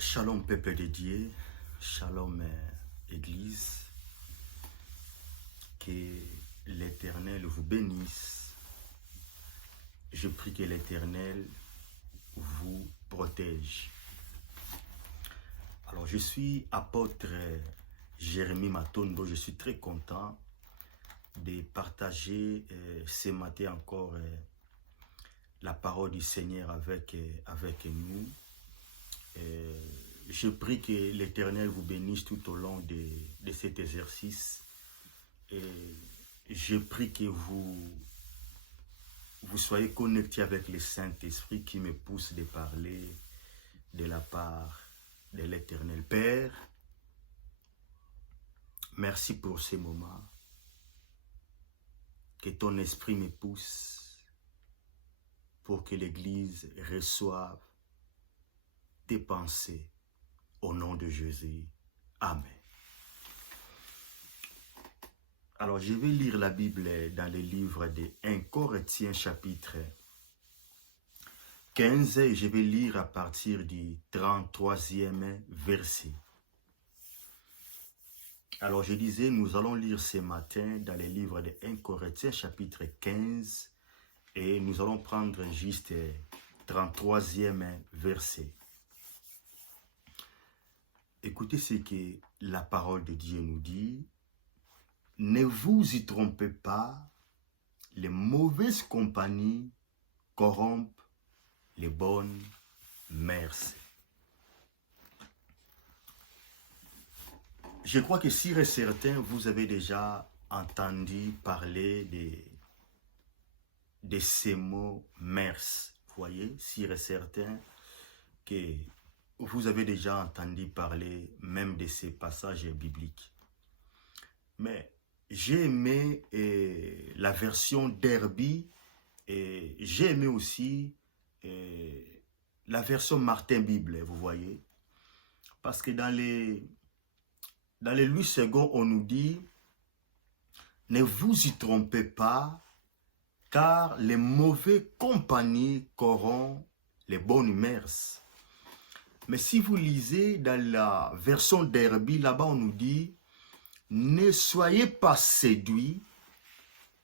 Shalom peuple de Dieu, shalom Église, que l'Éternel vous bénisse. Je prie que l'Éternel vous protège. Alors je suis apôtre Jérémie Matondo, je suis très content de partager ce matin encore la parole du Seigneur avec nous. Je prie que l'Éternel vous bénisse tout au long de cet exercice. Et je prie que vous soyez connectés avec le Saint-Esprit qui me pousse de parler de la part de l'Éternel. Père, merci pour ce moment. Que ton esprit me pousse pour que l'Église reçoive tes pensées au nom de Jésus. Amen. Alors, je vais lire la Bible dans le livre de 1 Corinthiens chapitre 15 et je vais lire à partir du 33e verset. Alors, je disais, nous allons lire ce matin dans le livre de 1 Corinthiens chapitre 15 et nous allons prendre juste 33e verset. Écoutez ce que la parole de Dieu nous dit. Ne vous y trompez pas, les mauvaises compagnies corrompent les bonnes mœurs. Je crois que si certains, vous avez déjà entendu parler de ces mots mœurs. Vous voyez, si certains que vous avez déjà entendu parler même de ces passages bibliques. Mais j'ai aimé la version Derby et j'ai aimé aussi la version Martin Bible, vous voyez. Parce que dans les Louis II, on nous dit « Ne vous y trompez pas, car les mauvaises compagnies corrompent les bonnes mœurs. » Mais si vous lisez dans la version Derby, là-bas on nous dit « Ne soyez pas séduits,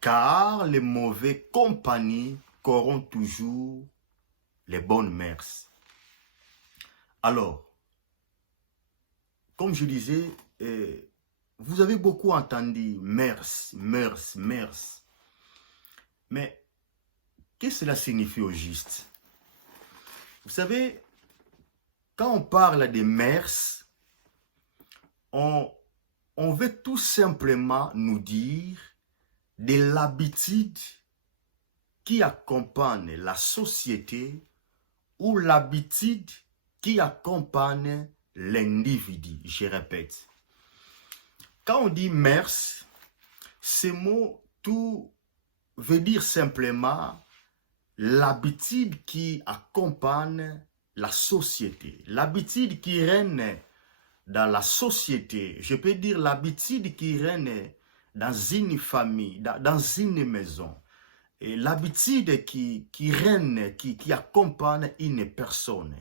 car les mauvaises compagnies corrompent toujours les bonnes mœurs. » Alors, comme je disais, vous avez beaucoup entendu mœurs. Mais qu'est-ce que cela signifie au juste? Vous savez, quand on parle des mœurs, on veut tout simplement nous dire de l'habitude qui accompagne la société ou l'habitude qui accompagne l'individu. Je répète. Quand on dit mœurs, ce mot tout veut dire simplement l'habitude qui accompagne la société, l'habitude qui règne dans la société, je peux dire l'habitude qui règne dans une famille, dans une maison, et l'habitude qui règne, qui accompagne une personne.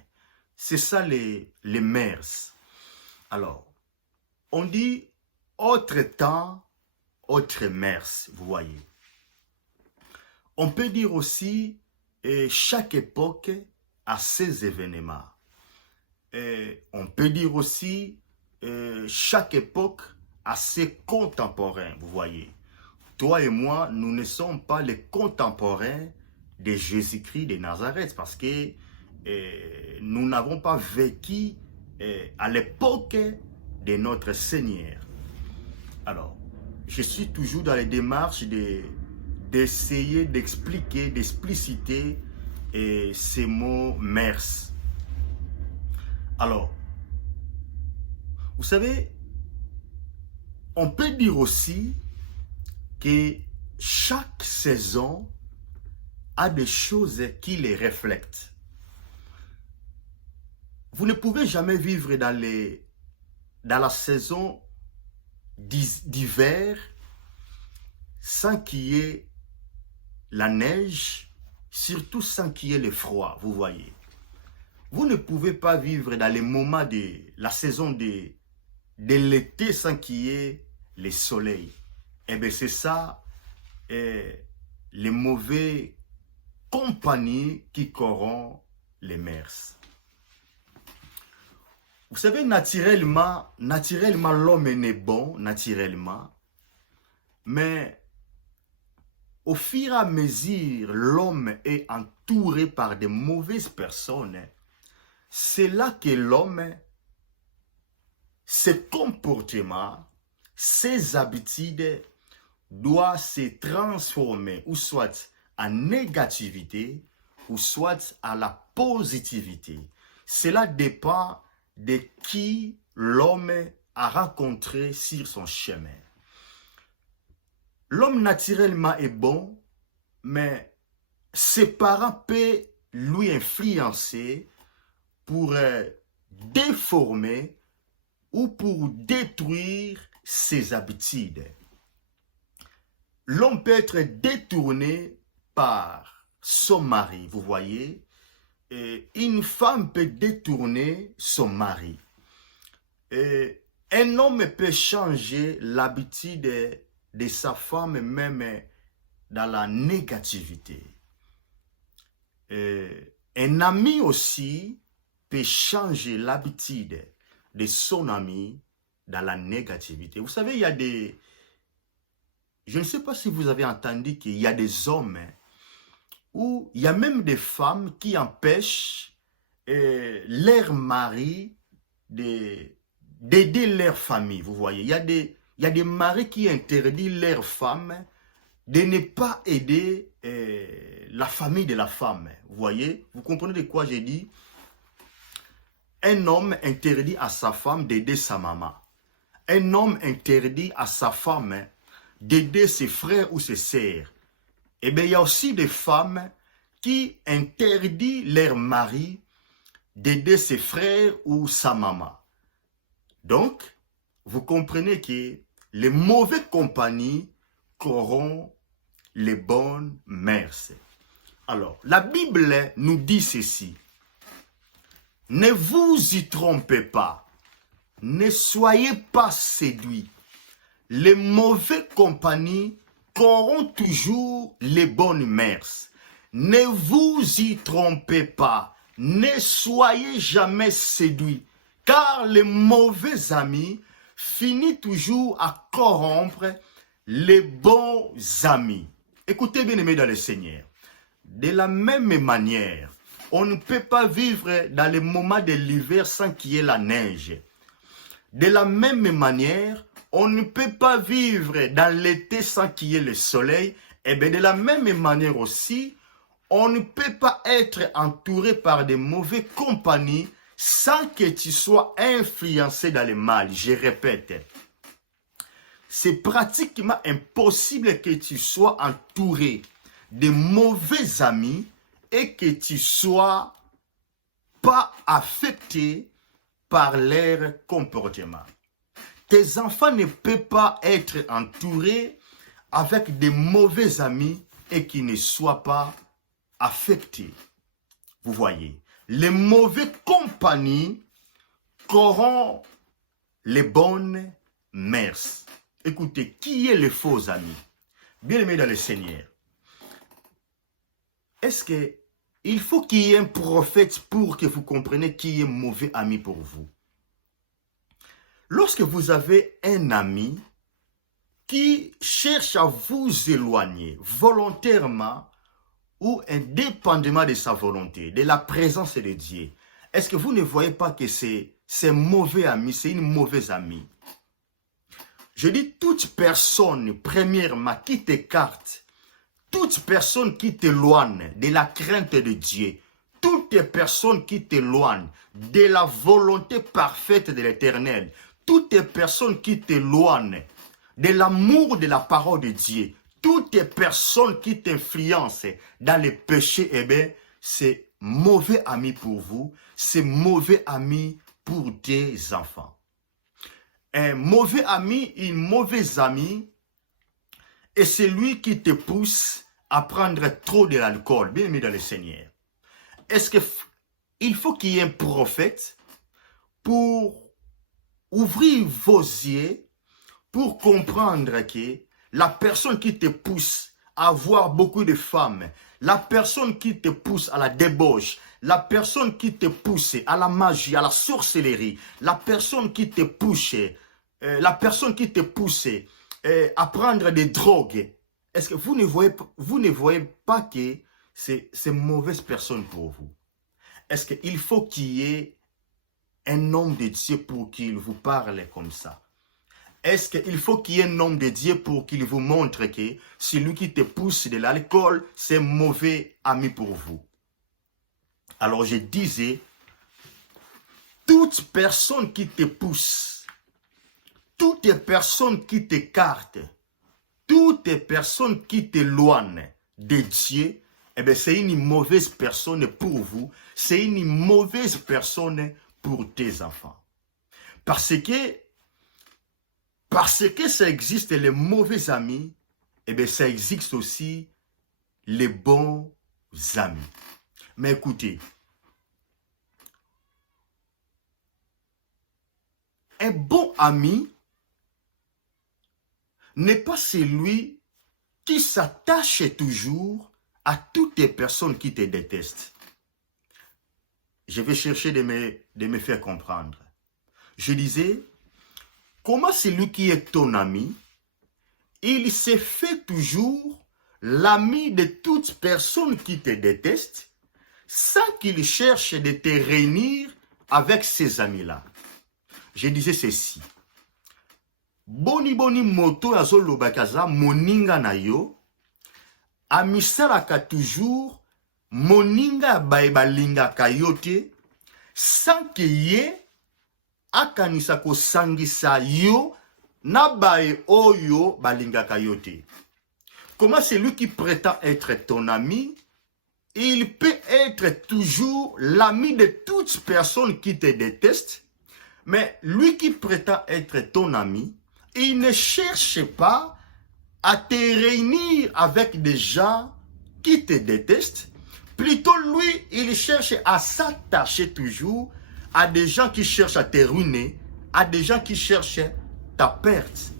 C'est ça les mœurs. Alors, on dit autre temps, autre mœurs, vous voyez. On peut dire aussi chaque époque a ses événements. On peut dire aussi chaque époque a ses contemporains, vous voyez. Toi et moi, nous ne sommes pas les contemporains de Jésus-Christ de Nazareth parce que nous n'avons pas vécu à l'époque de notre Seigneur. Alors, je suis toujours dans les démarches d'essayer d'expliquer, d'expliciter ces mots mœurs. Alors, vous savez, on peut dire aussi que chaque saison a des choses qui les reflètent. Vous ne pouvez jamais vivre dans la saison d'hiver sans qu'il y ait la neige, surtout sans qu'il y ait le froid, vous voyez. Vous ne pouvez pas vivre dans les moments de la saison de l'été sans qu'il y ait le soleil. Eh bien, c'est ça, les mauvais compagnies qui corrompent les mœurs. Vous savez, naturellement, l'homme est né bon, naturellement. Mais au fur et à mesure, l'homme est entouré par de mauvaises personnes. C'est là que l'homme, ses comportements, ses habitudes doivent se transformer, ou soit en négativité, ou soit à la positivité. Cela dépend de qui l'homme a rencontré sur son chemin. L'homme naturellement est bon, mais ses parents peuvent lui influencer pour déformer ou pour détruire ses habitudes. L'homme peut être détourné par son mari, vous voyez. Et une femme peut détourner son mari. Et un homme peut changer l'habitude de sa femme même dans la négativité. Et un ami aussi peut changer l'habitude de son ami dans la négativité. Vous savez, il y a des... Je ne sais pas si vous avez entendu qu'il y a des hommes où il y a même des femmes qui empêchent leur mari d'aider leur famille. Vous voyez, il y a des maris qui interdisent leur femme de ne pas aider la famille de la femme. Vous voyez, vous comprenez de quoi j'ai dit? Un homme interdit à sa femme d'aider sa maman. Un homme interdit à sa femme d'aider ses frères ou ses sœurs. Eh bien, il y a aussi des femmes qui interdisent leur mari d'aider ses frères ou sa maman. Donc, vous comprenez que les mauvaises compagnies corrompent les bonnes mœurs. Alors, la Bible nous dit ceci. Ne vous y trompez pas. Ne soyez pas séduits. Les mauvaises compagnies corrompent toujours les bonnes mœurs. Ne vous y trompez pas. Ne soyez jamais séduits. Car les mauvais amis finissent toujours à corrompre les bons amis. Écoutez bien aimés dans le Seigneur. De la même manière, on ne peut pas vivre dans les moments de l'hiver sans qu'il y ait la neige. De la même manière, on ne peut pas vivre dans l'été sans qu'il y ait le soleil. Et bien de la même manière aussi, on ne peut pas être entouré par de mauvaises compagnies sans que tu sois influencé dans le mal. Je répète, c'est pratiquement impossible que tu sois entouré de mauvais amis et que tu ne sois pas affecté par leur comportement. Tes enfants ne peuvent pas être entourés avec de mauvais amis et qui ne soient pas affectés. Vous voyez, les mauvaises compagnies corrompent les bonnes mœurs. Écoutez, qui est le faux ami? Bien-aimés dans le Seigneur, est-ce qu'il faut qu'il y ait un prophète pour que vous compreniez qui est mauvais ami pour vous? Lorsque vous avez un ami qui cherche à vous éloigner volontairement ou indépendamment de sa volonté, de la présence de Dieu, est-ce que vous ne voyez pas que c'est un mauvais ami, c'est une mauvaise amie? Je dis toute personne, premièrement, qui t'écarte, toute personne qui t'éloigne de la crainte de Dieu, toute personne qui t'éloigne de la volonté parfaite de l'Éternel, toute personne qui t'éloigne de l'amour de la parole de Dieu, toute personne qui t'influence dans les péchés, eh bien, c'est mauvais ami pour vous, c'est mauvais ami pour tes enfants. Un mauvais ami, une mauvaise amie, est celui qui te pousse à prendre trop de l'alcool, bien aimé dans le Seigneur. Est-ce que il faut qu'il y ait un prophète pour ouvrir vos yeux, pour comprendre que la personne qui te pousse à avoir beaucoup de femmes, la personne qui te pousse à la débauche, la personne qui te pousse à la magie, à la sorcellerie, la personne qui te pousse, à prendre des drogues, est-ce que vous ne voyez pas que c'est mauvaise personne pour vous? Est-ce qu'il faut qu'il y ait un homme de Dieu pour qu'il vous parle comme ça? Est-ce qu'il faut qu'il y ait un homme de Dieu pour qu'il vous montre que celui qui te pousse de l'alcool, c'est un mauvais ami pour vous? Alors je disais, toute personne qui te pousse, toute personne qui t'écarte, toute personne qui t'éloigne de Dieu, eh bien, c'est une mauvaise personne pour vous, c'est une mauvaise personne pour tes enfants. Parce que ça existe les mauvais amis, eh bien, ça existe aussi les bons amis. Mais écoutez, un bon ami n'est pas celui qui s'attache toujours à toutes les personnes qui te détestent. Je vais chercher de me faire comprendre. Je disais, comment celui qui est ton ami, il se fait toujours l'ami de toute personne qui te déteste, sans qu'il cherche de te réunir avec ces amis-là. Je disais ceci. Boni moto azolo bakaza moninga na yo, amisalaka toujours moninga baebalinga kayote, sans que ye akanisa kosangisa yo na bae oyo balinga kayote. Comment celui qui prétend être ton ami, il peut être toujours l'ami de toute personne qui te déteste, mais lui qui prétend être ton ami, il ne cherche pas à te réunir avec des gens qui te détestent. Plutôt, lui, il cherche à s'attacher toujours à des gens qui cherchent à te ruiner, à des gens qui cherchent ta perte.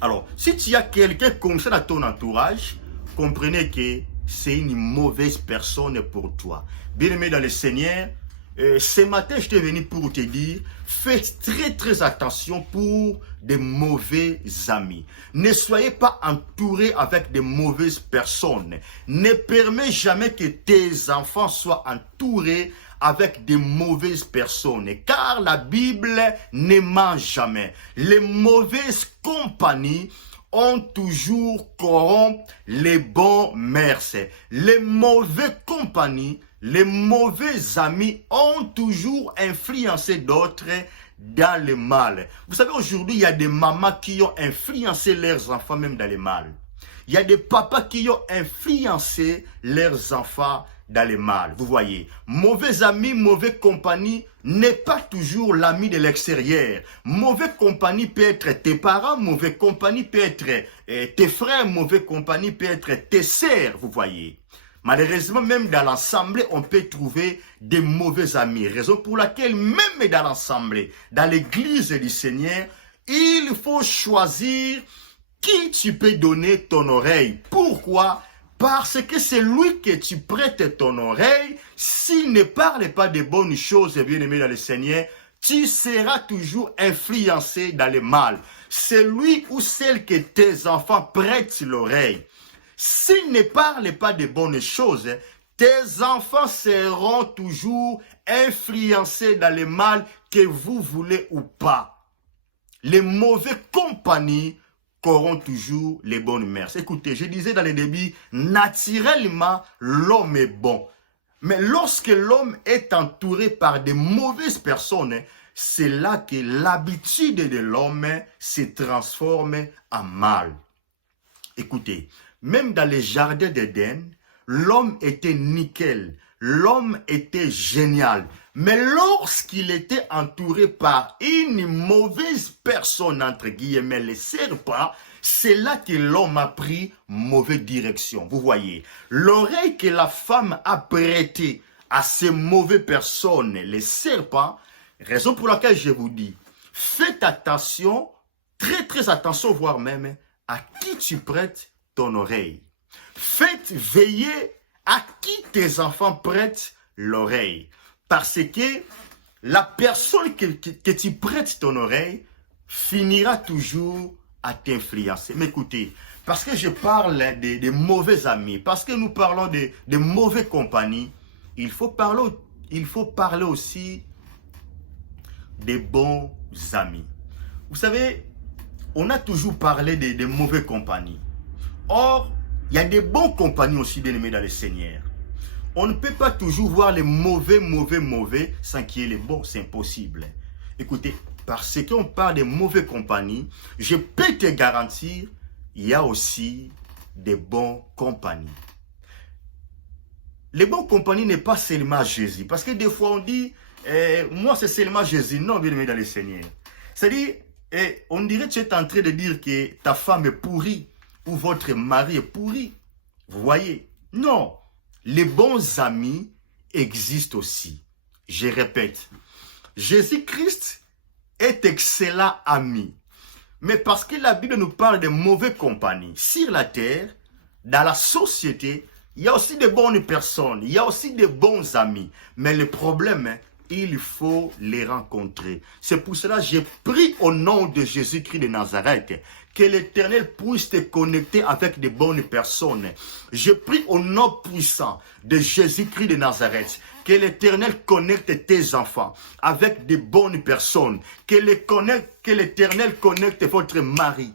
Alors, si tu as quelqu'un comme ça dans ton entourage, comprenez que c'est une mauvaise personne pour toi. Bien-aimé dans le Seigneur, ce matin, je suis venu pour te dire, fais très attention pour des mauvais amis. Ne soyez pas entouré avec de mauvaises personnes. Ne permets jamais que tes enfants soient entourés avec de mauvaises personnes. Car la Bible ne ment jamais. Les mauvaises compagnies ont toujours corrompu les bons mœurs. Les mauvaises compagnies, les mauvais amis ont toujours influencé d'autres dans le mal. Vous savez, aujourd'hui, il y a des mamans qui ont influencé leurs enfants même dans le mal. Il y a des papas qui ont influencé leurs enfants dans le mal. Vous voyez, mauvais amis, mauvaise compagnie n'est pas toujours l'ami de l'extérieur. Mauvaise compagnie peut être tes parents, mauvaise compagnie peut être tes frères, mauvaise compagnie peut être tes sœurs, vous voyez. Malheureusement, même dans l'assemblée, on peut trouver des mauvais amis. Raison pour laquelle, même dans l'assemblée, dans l'église du Seigneur, il faut choisir qui tu peux donner ton oreille. Pourquoi? Parce que c'est lui que tu prêtes ton oreille. S'il ne parle pas de bonnes choses, bien-aimé dans le Seigneur, tu seras toujours influencé dans le mal. C'est lui ou celle que tes enfants prêtent l'oreille. S'il ne parle pas de bonnes choses, tes enfants seront toujours influencés dans le mal que vous voulez ou pas. Les mauvaises compagnies corrompent toujours les bonnes mœurs. Écoutez, je disais dans le début, naturellement, l'homme est bon. Mais lorsque l'homme est entouré par de mauvaises personnes, c'est là que l'habitude de l'homme se transforme en mal. Écoutez, même dans les jardins d'Éden, l'homme était nickel, l'homme était génial. Mais lorsqu'il était entouré par une mauvaise personne, entre guillemets, les serpents, c'est là que l'homme a pris mauvaise direction. Vous voyez, l'oreille que la femme a prêtée à ces mauvaises personnes, les serpents, raison pour laquelle je vous dis, faites attention, très attention, voire même à qui tu prêtes ton oreille. Faites veiller à qui tes enfants prêtent l'oreille. Parce que la personne que tu prêtes ton oreille finira toujours à t'influencer. Mais écoutez, parce que je parle des mauvais amis, parce que nous parlons de mauvaises compagnies, il faut parler aussi des bons amis. Vous savez, on a toujours parlé de mauvaises compagnies. Or, il y a des bonnes compagnies aussi, bien aimés dans le Seigneur. On ne peut pas toujours voir les mauvais sans qu'il y ait les bons. C'est impossible. Écoutez, parce qu'on parle de mauvaises compagnies, je peux te garantir, il y a aussi des bonnes compagnies. Les bonnes compagnies n'est pas seulement Jésus. Parce que des fois on dit, moi c'est seulement Jésus. Non, bien aimé dans le Seigneur. C'est-à-dire, on dirait que tu es en train de dire que ta femme est pourrie ou votre mari est pourri. Vous voyez? Non. Les bons amis existent aussi. Je répète, Jésus-Christ est excellent ami. Mais parce que la Bible nous parle de mauvaises compagnies sur la terre, dans la société, il y a aussi de bonnes personnes, il y a aussi de bons amis. Mais le problème, il faut les rencontrer. C'est pour cela que j'ai pris au nom de Jésus-Christ de Nazareth que l'Éternel puisse te connecter avec de bonnes personnes. Je prie au nom puissant de Jésus-Christ de Nazareth que l'Éternel connecte tes enfants avec de bonnes personnes. Que l'Éternel connecte votre mari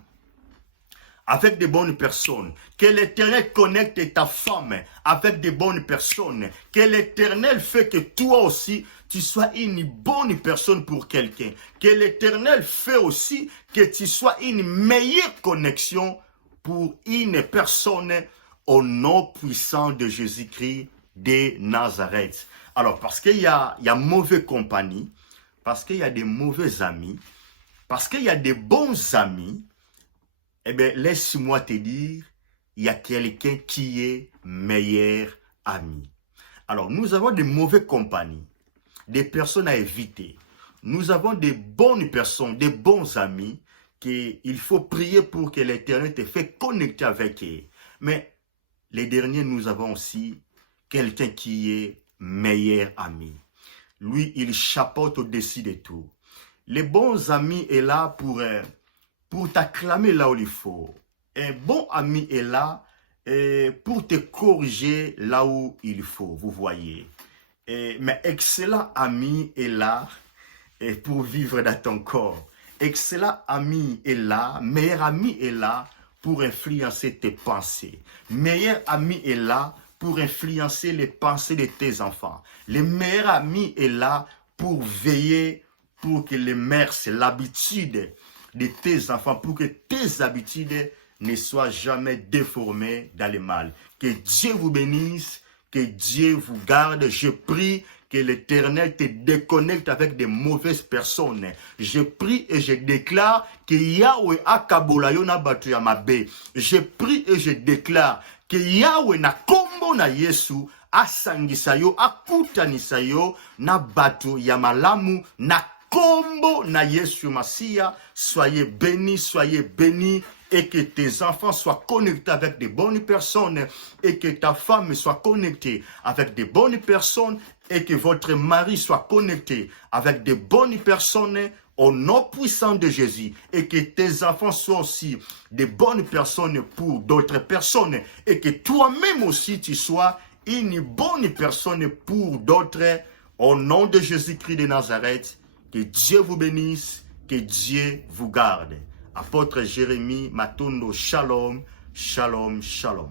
avec de bonnes personnes. Que l'Éternel connecte ta femme avec de bonnes personnes. Que l'Éternel fait que toi aussi, tu sois une bonne personne pour quelqu'un. Que l'Éternel fait aussi que tu sois une meilleure connexion pour une personne au nom puissant de Jésus-Christ de Nazareth. Alors, parce qu'il y a mauvaise compagnie, parce qu'il y a des mauvais amis, parce qu'il y a des bons amis, eh bien, laisse-moi te dire, il y a quelqu'un qui est meilleur ami. Alors, nous avons des mauvaises compagnies, des personnes à éviter. Nous avons des bonnes personnes, des bons amis, qu'il faut prier pour que l'Éternel te fait connecter avec eux. Mais les derniers, nous avons aussi quelqu'un qui est meilleur ami. Lui, il chapeaute au-dessus de tout. Les bons amis est là pour t'acclamer là où il faut. Un bon ami est là pour te corriger là où il faut, vous voyez. Mais excellent ami est là pour vivre dans ton corps. Excellent ami est là, meilleur ami est là pour influencer tes pensées. Meilleur ami est là pour influencer les pensées de tes enfants. Le meilleur ami est là pour veiller pour que les mœurs, l'habitude de tes enfants, pour que tes habitudes ne soient jamais déformées dans le mal. Que Dieu vous bénisse, que Dieu vous garde. Je prie que l'Éternel te déconnecte avec de mauvaises personnes. Je prie et je déclare que Yahweh akabola yo na batu ya mabe. Je prie et je déclare que Yahweh na kombo na Yesu asangisa yo, akutanisa yo na batu ya malamu na kombo na Yesu Masia. Soyez bénis, et que tes enfants soient connectés avec de bonnes personnes, et que ta femme soit connectée avec de bonnes personnes, et que votre mari soit connecté avec de bonnes personnes au nom puissant de Jésus, et que tes enfants soient aussi de bonnes personnes pour d'autres personnes, et que toi-même aussi tu sois une bonne personne pour d'autres, au nom de Jésus-Christ de Nazareth. Que Dieu vous bénisse, que Dieu vous garde. Apôtre Jérémie Matondo, shalom, shalom, shalom.